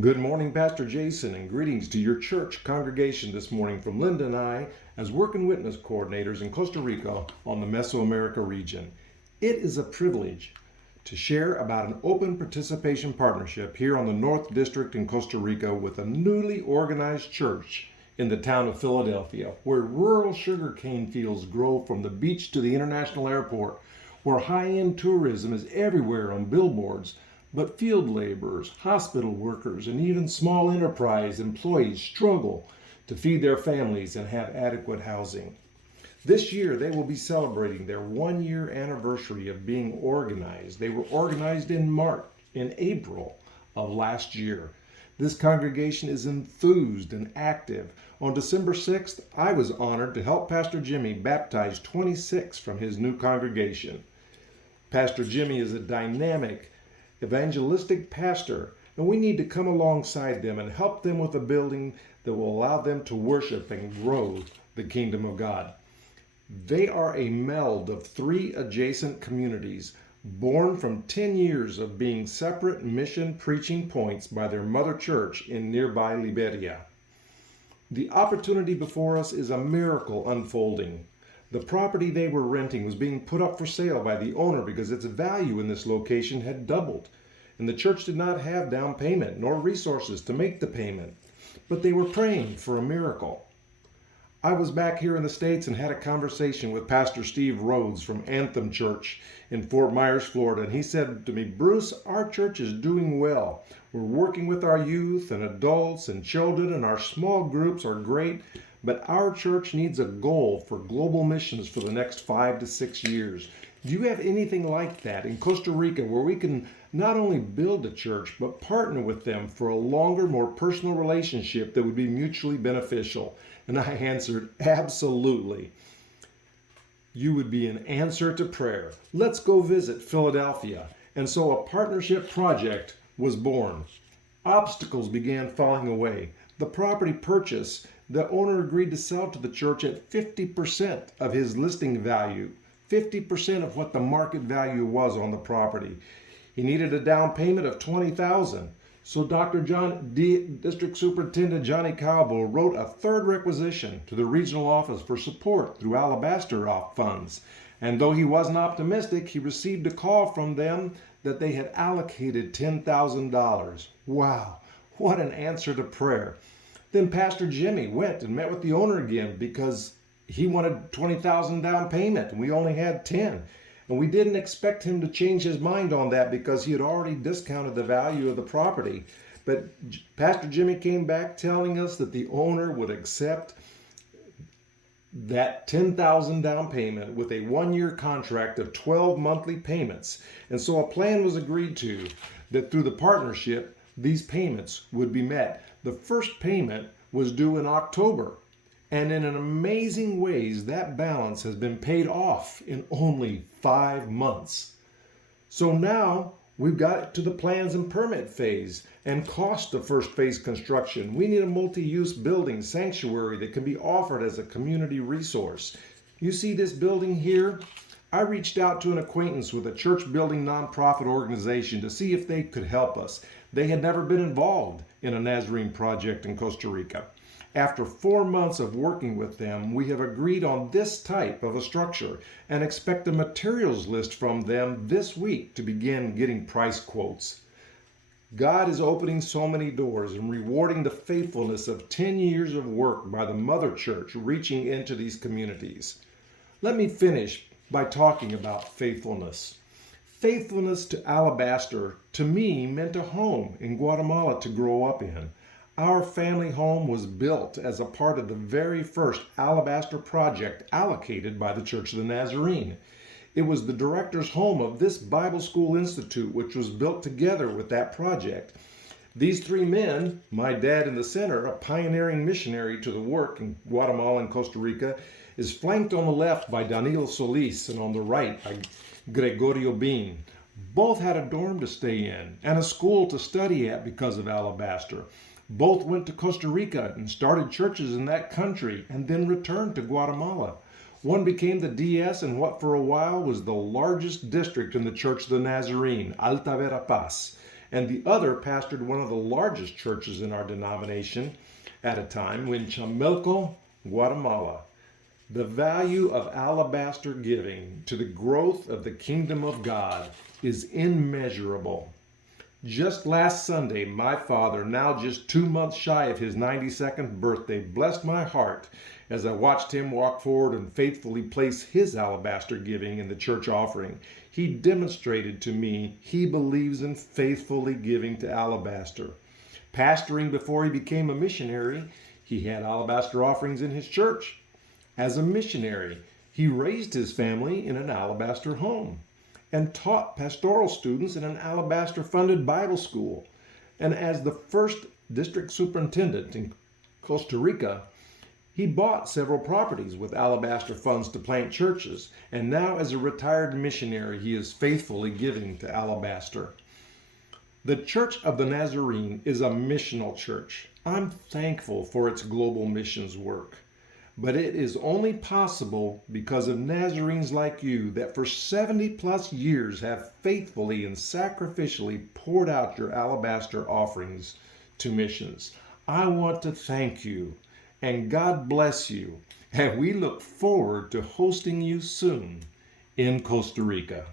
Good morning, Pastor Jason, and greetings to your church congregation this morning from Linda and I as Work and Witness coordinators in Costa Rica on the Mesoamerica region. It is a privilege to share about an open participation partnership here on the North District in Costa Rica with a newly organized church in the town of Philadelphia, where rural sugarcane fields grow from the beach to the international airport, where high-end tourism is everywhere on billboards, but field laborers, hospital workers, and even small enterprise employees struggle to feed their families and have adequate housing. This year, they will be celebrating their 1-year anniversary of being organized. They were organized in April of last year. This congregation is enthused and active. On December 6th, I was honored to help Pastor Jimmy baptize 26 from his new congregation. Pastor Jimmy is a dynamic, evangelistic pastor, and we need to come alongside them and help them with a building that will allow them to worship and grow the kingdom of God. They are a meld of 3 adjacent communities, born from 10 years of being separate mission preaching points by their mother church in nearby Liberia. The opportunity before us is a miracle unfolding. The property they were renting was being put up for sale by the owner because its value in this location had doubled, and the church did not have down payment nor resources to make the payment, but they were praying for a miracle. I was back here in the States and had a conversation with Pastor Steve Rhodes from Anthem Church in Fort Myers, Florida, and he said to me, "Bruce, our church is doing well. We're working with our youth and adults and children, and our small groups are great, but our church needs a goal for global missions for the next 5 to 6 years. Do you have anything like that in Costa Rica where we can not only build a church, but partner with them for a longer, more personal relationship that would be mutually beneficial?" And I answered, "Absolutely. You would be an answer to prayer. Let's go visit Philadelphia." And so a partnership project was born. Obstacles began falling away. The property purchase, the owner agreed to sell to the church at 50% of his listing value, 50% of what the market value was on the property. He needed a down payment of $20,000. So District Superintendent Johnny Cowboy wrote a third requisition to the regional office for support through Alabaster funds. And though he wasn't optimistic, he received a call from them that they had allocated $10,000. Wow, what an answer to prayer. Then Pastor Jimmy went and met with the owner again because he wanted $20,000 down payment and we only had 10. And we didn't expect him to change his mind on that because he had already discounted the value of the property. But Pastor Jimmy came back telling us that the owner would accept that $10,000 down payment with a 1-year contract of 12 monthly payments. And so a plan was agreed to that through the partnership, these payments would be met. The first payment was due in October. And in an amazing ways, that balance has been paid off in only 5 months. So now we've got to the plans and permit phase and cost of first phase construction. We need a multi-use building sanctuary that can be offered as a community resource. You see this building here? I reached out to an acquaintance with a church building nonprofit organization to see if they could help us. They had never been involved in a Nazarene project in Costa Rica. After 4 months of working with them, we have agreed on this type of a structure and expect a materials list from them this week to begin getting price quotes. God is opening so many doors and rewarding the faithfulness of 10 years of work by the mother church reaching into these communities. Let me finish by talking about faithfulness. Faithfulness to Alabaster, to me, meant a home in Guatemala to grow up in. Our family home was built as a part of the very first Alabaster project allocated by the Church of the Nazarene. It was the director's home of this Bible School Institute, which was built together with that project. These 3 men, my dad in the center, a pioneering missionary to the work in Guatemala and Costa Rica, is flanked on the left by Danilo Solis and on the right by Gregorio Bean. Both had a dorm to stay in and a school to study at because of Alabaster. Both went to Costa Rica and started churches in that country and then returned to Guatemala. One became the DS in what for a while was the largest district in the Church of the Nazarene, Alta Verapaz. and the other pastored one of the largest churches in our denomination at a time in Chamilco, Guatemala. The value of alabaster giving to the growth of the kingdom of God is immeasurable. Just last Sunday, my father, now just 2 months shy of his 92nd birthday, blessed my heart as I watched him walk forward and faithfully place his alabaster giving in the church offering. He demonstrated to me he believes in faithfully giving to alabaster. Pastoring before he became a missionary, he had alabaster offerings in his church. As a missionary, he raised his family in an alabaster home and taught pastoral students in an alabaster-funded Bible school. And as the first district superintendent in Costa Rica, he bought several properties with alabaster funds to plant churches. And now as a retired missionary, he is faithfully giving to alabaster. The Church of the Nazarene is a missional church. I'm thankful for its global missions work. But it is only possible because of Nazarenes like you that for 70 plus years have faithfully and sacrificially poured out your alabaster offerings to missions. I want to thank you, and God bless you, and we look forward to hosting you soon in Costa Rica.